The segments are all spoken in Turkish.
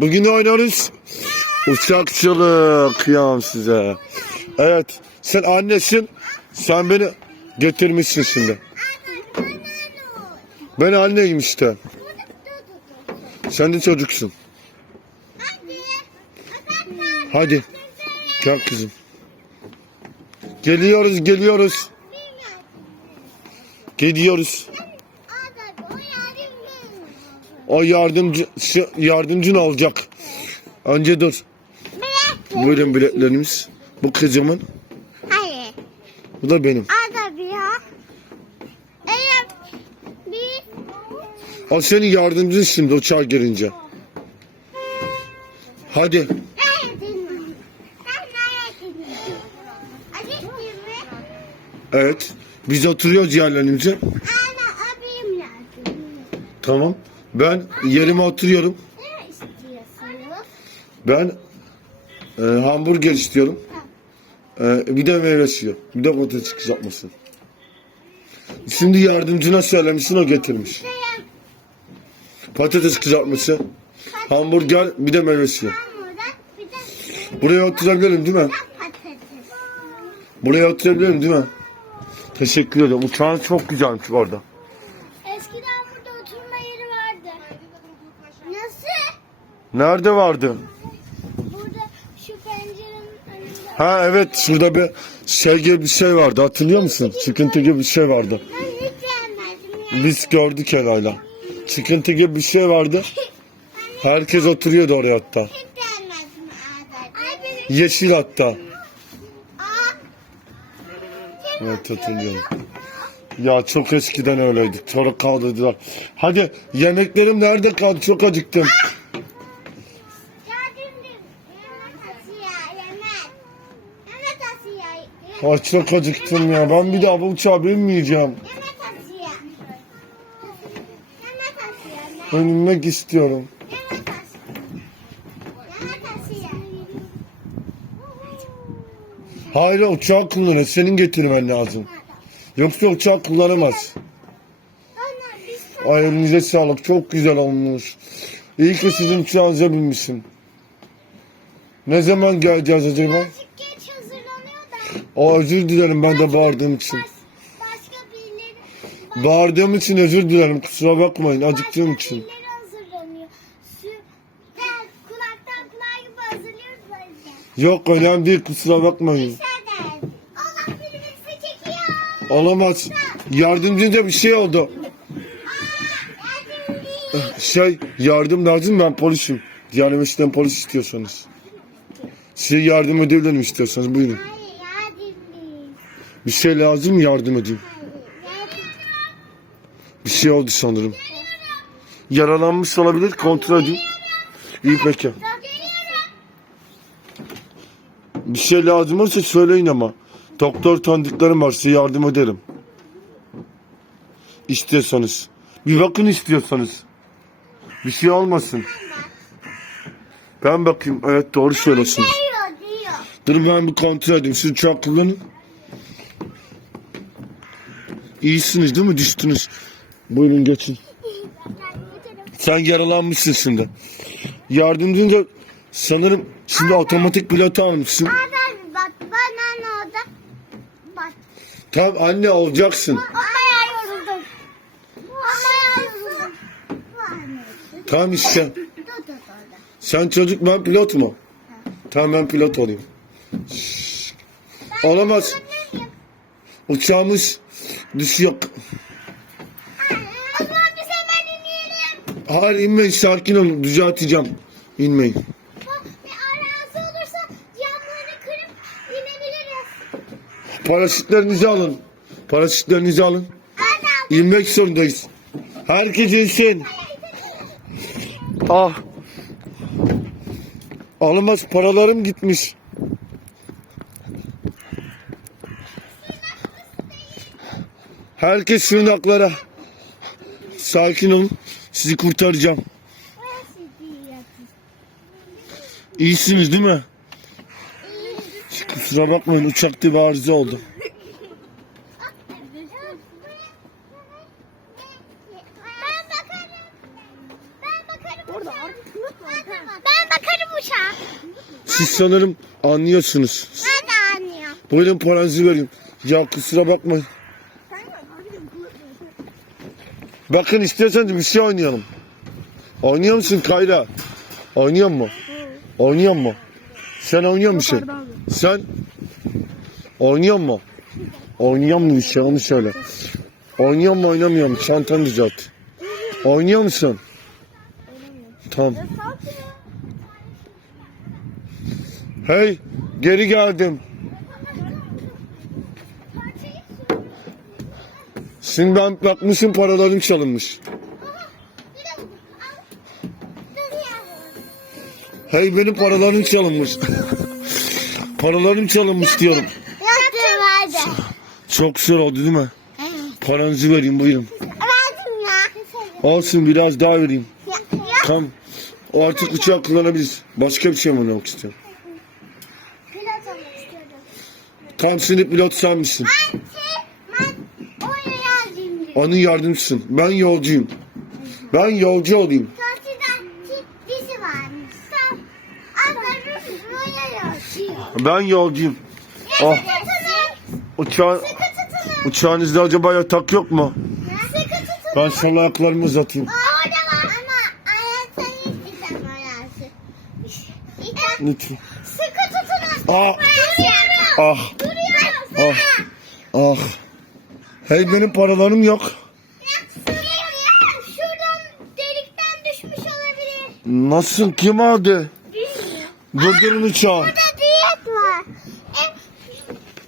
Bugün oynuyoruz. Uçakçılık. Kıyamam size. Evet. Sen annesin. Sen beni getirmişsin şimdi. Ben anneyim işte. Sen de çocuksun. Hadi. Gel kızım. Geliyoruz, geliyoruz. Geliyoruz. O yardımcı yardımcın olacak. Önce dur. Buyurun biletlerimiz. Bu kızımın, Hayır. bu da benim. Ada bir ya. Eğer bir O senin yardımcın şimdi uçağa girince. Hadi. Evet. Biz oturuyoruz yerlerimize. Ana abim lazım. Tamam. Ben yerime oturuyorum. Ben e, hamburger istiyorum. E, bir de meyve suyu. Bir de patates kızartması. Şimdi yardımcına söylemişsin o getirmiş. Patates kızartması, hamburger, bir de meyve suyu. Buraya oturabilirim değil mi? Buraya oturabilirim değil mi? Teşekkür ederim. Uçağın çok güzelmiş orada. Eskiden burada oturma yeri vardı. Nasıl? Nerede vardı? Burada şu pencerenin önünde. Ha evet şurada bir şey gibi bir şey vardı hatırlıyor musun? Çıkıntı gibi bir şey vardı. Ben hiç beğenmedim ya. Biz gördük Ela'yla. Çıkıntı gibi bir şey vardı. Herkes oturuyordu oraya hatta. Hiç beğenmedim Ada. Ay benim. Yeşil hatta. Aa. Evet hatırlıyorum. Ya çok eskiden öyleydi. Sonra kaldırdılar. Hadi yemeklerim nerede kaldı? Çok acıktım. Yardım Yemek asıyor. Yemek. Yemek çok acıktım ya. Ben bir. Yemek asıyor. Yemek asıyor. Ben inmek istiyorum. Hayır uçağı kullanır. Senin getirmen lazım. Yoksa uçağı kullanamaz. Ay elinize sağlık. Çok güzel olmuş. İyi ki sizin uçağınıza binmişim. Ne zaman geleceğiz acaba? O özür dilerim ben de bağırdığım için. Baş, başka birileri Bağırdığım için özür dilerim. Kusura bakmayın. Acıktığım için. Yok önemli değil. Kusura bakmayın. Olamaz. Yardımcınca bir şey oldu. Şey yardım lazım ben polisim. Yani işten polis istiyorsanız. Size yardım edebilirim istiyorsanız buyurun. Bir şey lazım mı yardım edeyim? Bir şey oldu sanırım. Yaralanmış olabilir kontrol edeyim. İyi peki. Bir şey lazım olursa söyleyin ama. Doktor tanıdıklarım var size yardım ederim. İstiyorsanız. Bir bakın istiyorsanız. Bir şey olmasın. Ben bakayım. Evet doğru söylüyorsunuz. Dur ben bir kontrol edeyim. Siz uçak kullanın. İyisiniz değil mi? Düştünüz. Buyurun geçin. Sen yaralanmışsın şimdi. Yardımcınca sanırım şimdi otomatik pilot almışsın. Ben bak bana oldu? Bak. Tamam anne olacaksın. Amma yoruldum. Amma yoruldum. Tamam işte. Sen çocuk ben pilot mu? Tamam ben pilot olayım. Şşş. Olamaz. Uçağımız düşüyor. Hayır inmeyin sakin olun düzelteceğim. İnmeyin. Arası olursa camlarını kırıp inebiliriz. Paraşütlerinizi alın. Paraşütlerinizi alın. İnmek zorundayız. Herkes insin. Ah. Alamaz paralarım gitmiş. Herkes sığınaklara. Sakin olun. Sizi kurtaracağım. İyisiniz değil mi? Kusura bakmayın uçakta bir arıza oldu. Ben bakarım. Uçağa. Siz sanırım anlıyorsunuz. Ben de anlıyorum. Buyurun paranızı verin. Ya kusura bakmayın. Bakın istiyorsanız bir şey oynayalım. Oynuyor musun Kayra? Oynuyor mu? Oynuyor mu? Sen oynuyor musun? Sen oynuyor mu? Oynuyor mu şey onu söyle. Oynuyor mu oynamıyor mu? Çantanı düzelt. Oynuyor musun? Tamam. Hey geri geldim. Şimdi ben bakmışım paralarım çalınmış. Hey benim paralarım çalınmış. paralarım çalınmış diyorum. Çok güzel oldu değil mi? Paranızı vereyim buyurun. Olsun biraz daha vereyim. Tamam. O artık uçağı kullanabiliriz. Başka bir şey mi oynamak istiyorum? Pilot olmak istiyorum. Tam pilot sen misin? Ben, ben oraya yazayım diyor. Onun yardımcısın. Ben yolcuyum. Ben yolcu olayım. Tatilden varmış. Sen yazıyor. Ben yolcuyum. Oh. Uçağın, uçağınızda acaba yatak yok mu? Ben sana ayaklarımı uzatayım. Orada var ama ayaklarını isteyeceğim orası. Lütfen. Sıkı tutunun. Ah. Duruyorum. Ah. Duruyorum. Ah. Ah. Hey benim paralarım yok. Şuradan, şuradan delikten düşmüş olabilir. Nasıl? Kim aldı? Bilmiyorum. Durdurun uçağı. Burada diyet var. E,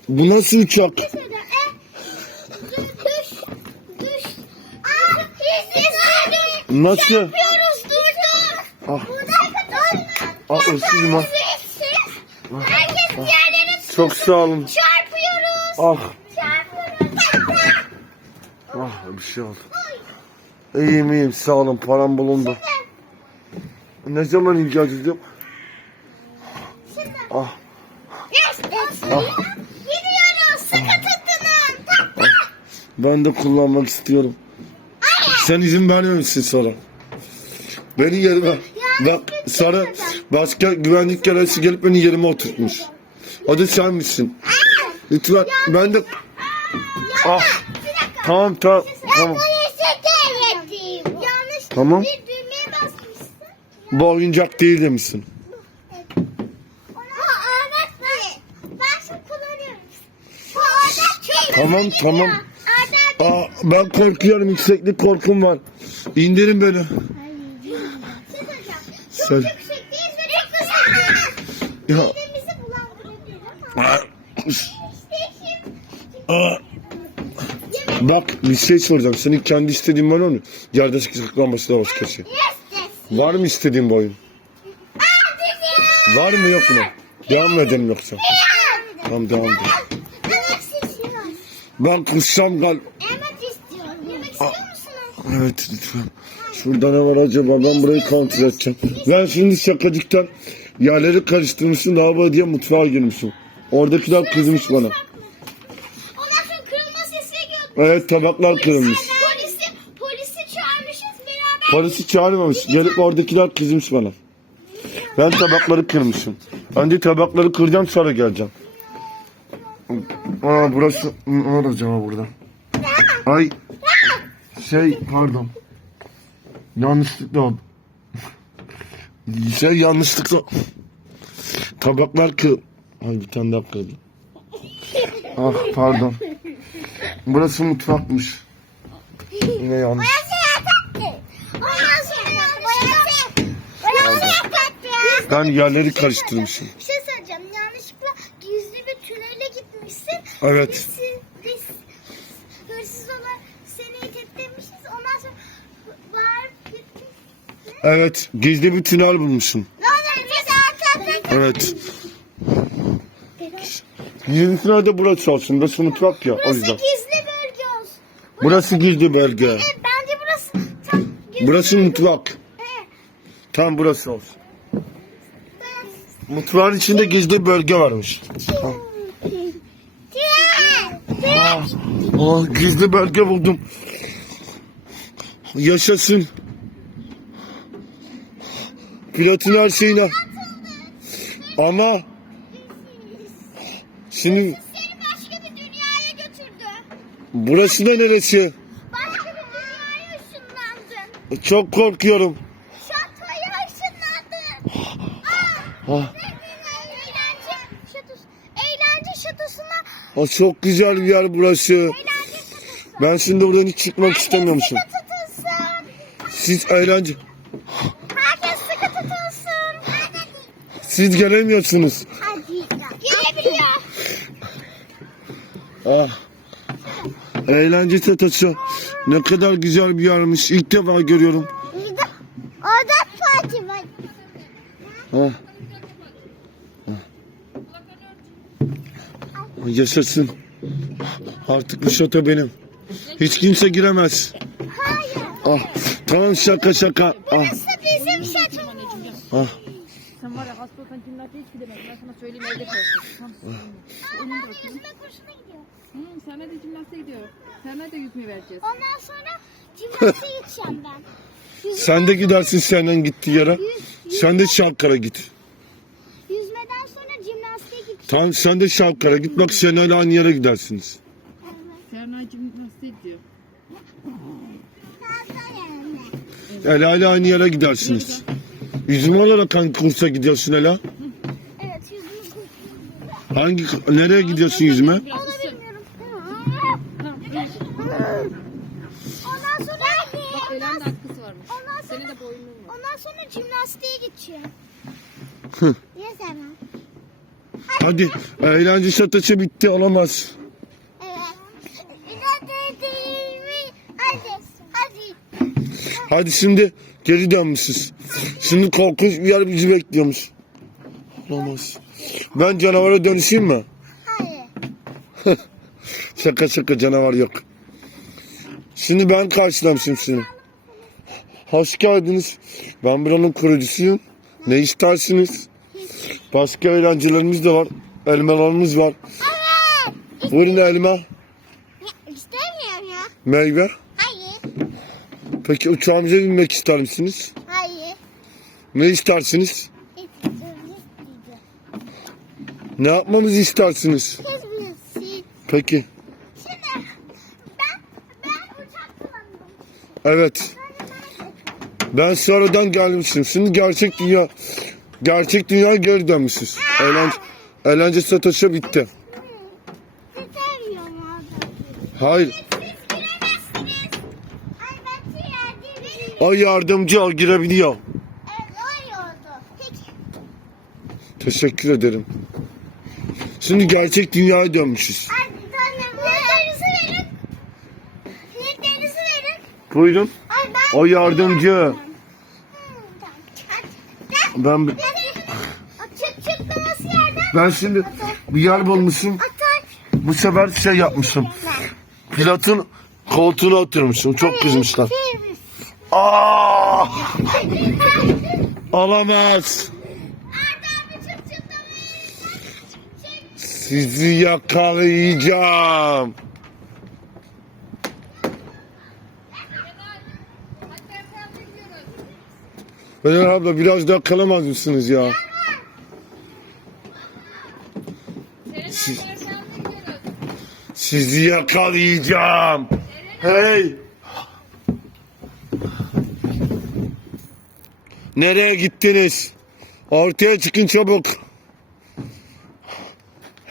Bu nasıl uçak? mesela e, düş, düş, düş. Aa, biz de sadece Nasıl? yapıyoruz durduk. Ah. Burada dur. Ah, ha. Sessiz. Herkes yerlere Çok sağ olun. çarpıyoruz. Ah. Çarpıyoruz. Ah bir şey oldu. İyiyim iyiyim sağ olun param bulundu. Ne zaman ineceğiz dedim. Ah. Gidiyoruz. Sıkı tutunun. Tak, tak. Ben de kullanmak istiyorum. Sen izin musun sonra? Beni yerime bak sonra başka güvenlik görevlisi gelip beni yerime oturtmuş. O da sen misin? Lütfen ben de ah tamam tamam tamam. Yanlış Tamam. bir düğmeye basmışsın. Bu oyuncak değil demişsin. Ona Ahmet ben, ben şimdi kullanıyorum. Bu Tamam, tamam. Aa, ben korkuyorum yükseklik korkum var. İndirin beni. şey ve çok hızlıyız. Ya. Midemizi bulandırabilir ama. Aa, İşte şimdi aa. Bak bir şey soracağım. Senin kendi istediğin var mı? Yerde sıkışıklanması da şey. yes Var mı istediğin bu oyun? Var mı yok mu? Devam mı edelim yoksa? Tamam devam edelim. Ben kussam gal... Musunuz? Evet lütfen. Şurada ne var acaba? Ben burayı kontrol edeceğim. Ben şimdi şakacıktan yerleri karıştırmışsın daha diye mutfağa girmişim. Oradakiler kızmış bana. Ondan sonra kırılma sesi geliyor. Evet tabaklar kırılmış. Polisi, polisi çağırmışız beraber. Polisi çağırmamış. Gelip oradakiler kızmış bana. Ben tabakları kırmışım. Önce tabakları kıracağım sonra geleceğim. Aa burası ne var acaba burada? Ay şey pardon. Yanlışlıkla oldu. Şey yanlışlıkla. Tabaklar kır. Ay bir tane daha kırdım. Ah pardon. Burası mutfakmış. Yine yanlış. Ben yerleri karıştırmışım. Bir şey söyleyeceğim. Yanlışlıkla gizli bir tünele gitmişsin. Evet. Biz, biz hırsız olarak seni iteklemişiz. Ondan sonra bağırıp. Evet, gizli bir tünel bulmuşum. Evet. Gizli tünel de burası olsun. Burası mutfak ya, o yüzden. Burası gizli bölge. Evet, bence burası tam gizli. Burası mutfak. Evet. Tam burası olsun. Mutfağın içinde gizli bölge varmış. Tünel. Aa, aa, gizli bölge buldum. Yaşasın. Pilotun her şeyine. Ama şimdi Seni başka bir dünyaya götürdü. Burası da neresi? Başka bir dünyaya ışınlandın. Çok korkuyorum. Şatoya ışınlandın. Aa, Ah, eğlence şatosu. Eğlence şatosuna. ah, çok güzel bir yer burası. Eğlence şatosu. Ben şimdi buradan hiç çıkmak istemiyormuşum. Sıkı tutulsun. Siz eğlence... Herkes sıkı tutulsun. Siz gelemiyorsunuz. Hadi. Gelebiliyor. Ah. Eğlence satası. Ne kadar güzel bir yermiş. İlk defa görüyorum. Orada, parti var. Ah. Ah. Yaşasın. Artık bu şato benim. Hiç kimse giremez. Hayır. Ah. Tamam şaka şaka. Ah. Burası bizim şatomuz. Ah. Sen var ya cimnastiğe hiç gidemezsin. Ben sana söyleyeyim evde kalırsın. Tamam. Aa, ben yüzme kursuna gidiyorum. Hı, sana da jimnastiğe gidiyor. Sana da yüzme vereceğiz. Ondan sonra jimnastiğe gideceğim ben. Yüzme- Sen de gidersin senden gittiği yere. Sen de Şavkar'a git. Yüzmeden sonra jimnastiğe gideceğim. Tamam sen de Şavkar'a git. Bak Sena'yla aynı yere gidersiniz. Serna jimnastiğe gidiyor. Ela ile aynı yere gidersiniz. Yüzme olarak hangi kursa gidiyorsun Ela? Hangi nereye gidiyorsun yüzme? Ondan sonra Bak öğlen de atkısı varmış. Ondan Senin sonra de boynun var. ondan sonra jimnastiğe gideceğim. Hı. Yes hemen. Hadi eğlence şatosu bitti olamaz. Evet. İleride değil mi? Hadi. Hadi. Hadi şimdi geri dönmüşüz. Şimdi korkunç bir yer bizi bekliyormuş. Olamaz. Ben canavara dönüşeyim mi? Hayır. Şaka şaka canavar yok. Şimdi ben karşılamışım seni. Hoş geldiniz. Ben buranın kurucusuyum. Ne istersiniz? Başka eğlencelerimiz de var. Elmalarımız var. Evet. Buyurun elma, İstemiyorum ya. meyve. Hayır. Peki uçağımıza binmek ister misiniz? Hayır. Ne istersiniz? İsteyeceğim. Ne yapmamızı istersiniz? Peki. Şimdi ben ben uçak kullandım. Evet. Ben sonradan gelmişim. Şimdi gerçek dünya gerçek dünya geri dönmüşüz. Eğlence, eğlence satışı bitti. Abi. Hayır. Siz giremezsiniz. Ay ben yerdim. O yardımcı o girebiliyor. Peki. Teşekkür ederim. Şimdi gerçek dünyaya dönmüşüz. Ay. Biletlerinizi verin. Biletlerinizi verin. Buyurun. Ay ben. O yardımcı. Hmm. Ben. Çık yerden. ben şimdi bir yer bulmuşum. Atar. Bu sefer şey yapmışım. Pilotun koltuğuna oturmuşum. Çok kızmışlar. Aa! Alamaz. Sizi yakalayacağım. Beyler abla biraz daha kalamaz mısınız ya? Siz- sizi yakalayacağım. Hey! Nereye gittiniz? Ortaya çıkın çabuk.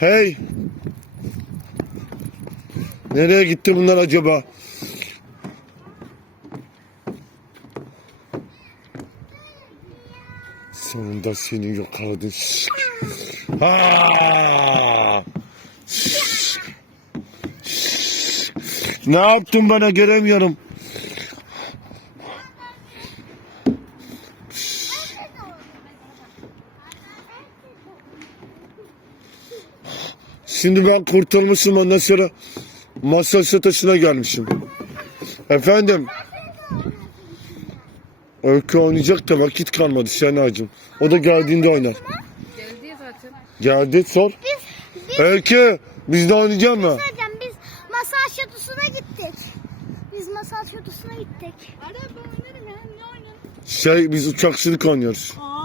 Hey! Nereye gitti bunlar acaba? Sonunda seni yakaladım. Ha! Ne yaptın bana göremiyorum. Şimdi ben kurtulmuşum ondan sonra masa satışına gelmişim. Efendim? Öykü oynayacak da vakit kalmadı Sena'cığım. O da geldiğinde oynar. Geldi ya zaten. Geldi sor. Biz, biz Öykü biz de oynayacak mı? Söyleyeceğim biz masaj şatosuna gittik. Biz masaj şatosuna gittik. Araba oynarım ya. Ne oynarım? Şey biz uçakçılık oynuyoruz. Aa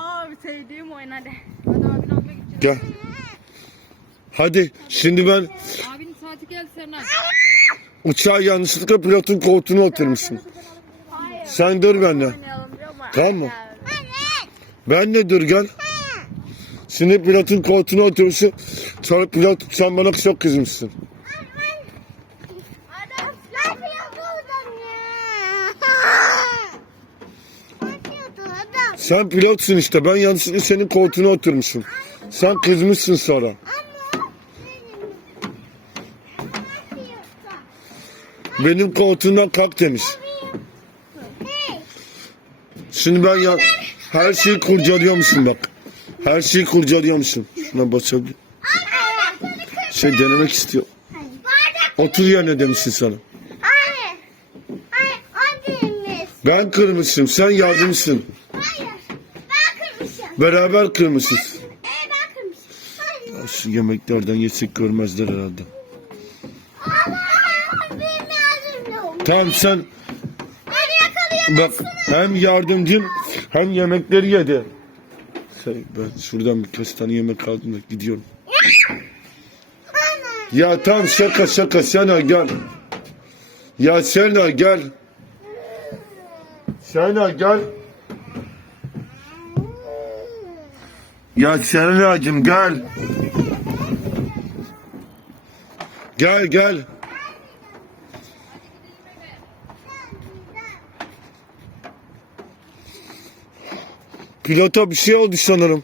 Gel. Hadi şimdi ben Abinin saati geldi Serna. uçağa yanlışlıkla pilotun koltuğuna oturmuşum. Sen dur benden. Tamam mı? Ben de dur gel. Şimdi pilotun koltuğuna oturmuşsun. Sonra pilot sen bana çok kızmışsın. Sen pilotsun işte. Ben yanlışlıkla senin koltuğuna oturmuşum. Sen kızmışsın sonra. Ama benim. Ne yapıyorsun? Benim koltuğumdan kalk demiş. Şimdi ben ya her şeyi kurcalıyormuşum bak. Her şeyi kurcalıyormuşum. Şuna basabilir. Şey denemek istiyor. Otur yerine demişsin sana. Ben kırmışım. Sen yardımcısın. Beraber kırmışız. Şu yemeklerden yesek görmezler herhalde. Ama benim yardım yok. Tamam sen bak hem yardımcın hem yemekleri yedi. Şey, ben şuradan birkaç tane yemek aldım da gidiyorum. Ya tamam şaka şaka Sena gel. Ya Sena gel. Sena gel. Ya Sena'cığım gel. Gel gel. Pilota bir şey oldu sanırım.